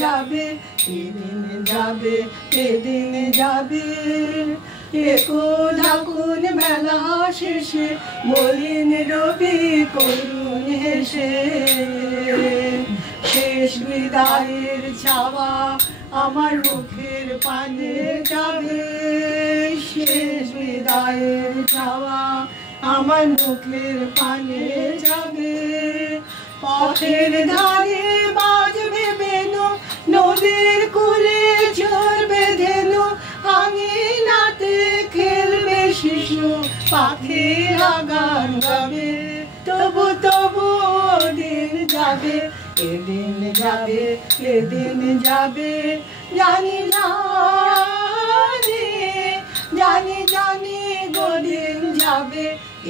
যাবে, এদিন যাবে, এদিন যাবে। ঢাকুন মেলা শেষে মলিন রবি করুণ হেসে। শেষ বিদায়ের চাওয়া আমার মুখের পানে যাবে, শেষ বিদায়ের চাওয়া আমার মুখের পানে যাবে। পথের ধারে বাজবে বেনু, নদীর কূলে চড়বে ধেনু, আঙিনাতে খেলবে শিশু, পাখিরা গান গাবে। তবু তবু দিন যাবে, এদিন যাবে, এদিন যাবে। জানি জানি জানি জানি গদিন যাবে,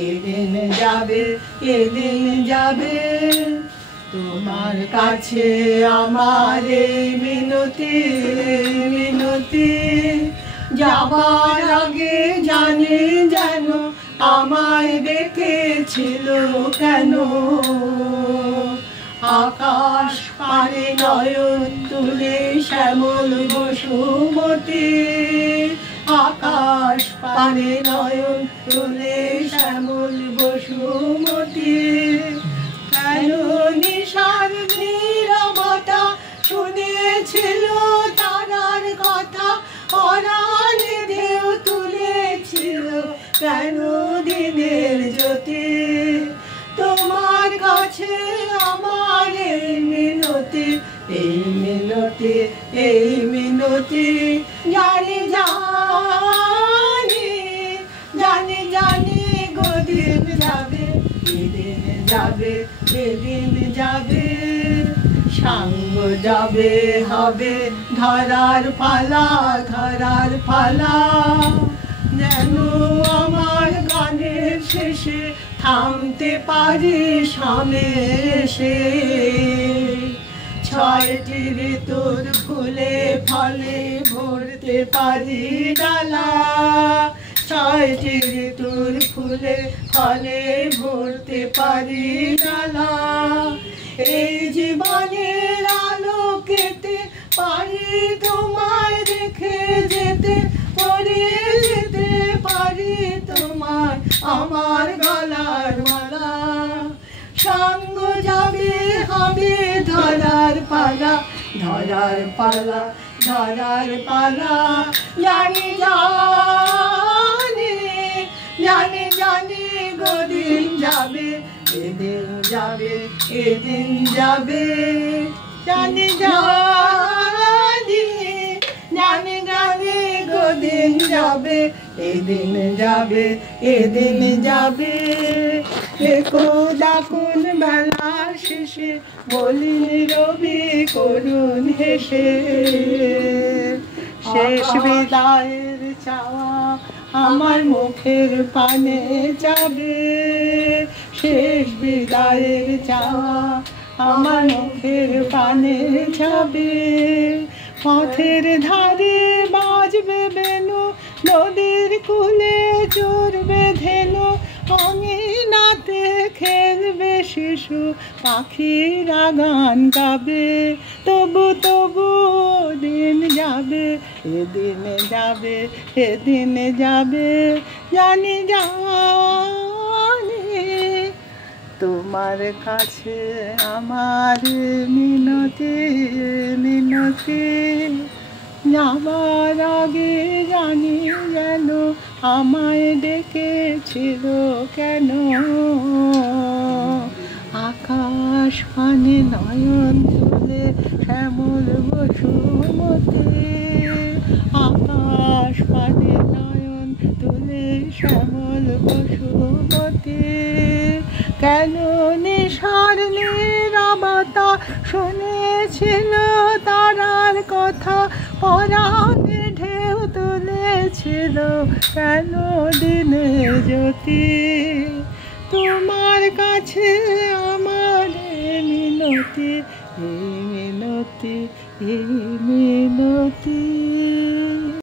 এদিন যাবে, এদিন যাবে। তোমার কাছে আমার এই মিনতি, মিনতি, যাবার আগে জানি যেন আমায় ডেকেছিল কেন। আকাশ পানে নয়ন তুলে শ্যামল বসুমতী, আকাশ পানে নয়ন তুলে শ্যামল বসুমতী। কেন নিশার নীরবতা শুনেছিল তারার কথা, অরানে ঢেউ তুলেছিল কেন দিনের জ্যোতি। তোমার কাছে আমার এই মিনতি, এই মিনতি, এই মিনতি। জানি জানি জানি জানি গদিন যাবে, এদিন যাবে, এদিন যাবে। সাঙ্গ যাবে হবে ধরার পালা, ধরার পালা। যেন আমার গানের শেষে থামতে পারি সামনে এসে। ছয়টি ঋতুর ফুলে ফলে ভরতে পারি ডালা, ছয়টি ঋতুর ফুলে ফলে ভরতে পারি ডালা। এই জীবনের আলোকেতে পারি তোমায় রেখে যেতে, পরিয়ে যেতে পারি তোমায় আমার গলার মালা। সঙ্গ যাবে হবে ধরার পালা, ধরার পালা, ধরার পালা। জানি জানি জানি জানি গদিন যাবে, এদিন যাবে, এদিন যাবে। জানি জানি জানি জানি গদিন যাবে, এদিন যাবে, এদিন যাবে। ডাকুন বেলা শেষে মলিন রবি করুণ হেসে। শেষ বিদায়ের চাওয়া আমার মুখের পানে যাবে, শেষ বিদায়ের চাওয়া আমার মুখের পানে যাবে। পথের ধারে বাজবে বেনু, নদীর কূলে চড়বে ধেনু, আঙিনাতে খেলবে শিশু, পাখিরা গান গাবে। তবু তবু দিন যাবে, এদিন যাবে, এদিন যাবে। জানি জানি তোমার কাছে আমার মিনতি, মিনতি। যাবার আগে জানি যেন আমায় ডেকেছিল কেন। আকাশ পানে নয়ন তুলে শ্যামল বসুমতী, আকাশ পানে নয়ন তুলে শ্যামল বসুমতী। কেন নিশার নীরবতা শুনেছিল তারার কথা, পরাণে ঢেউ তুলেছিল কেন দিনের জ্যোতি। তোমার কাছে আমার মিনতি, এই মিনতি, এই মিনতি।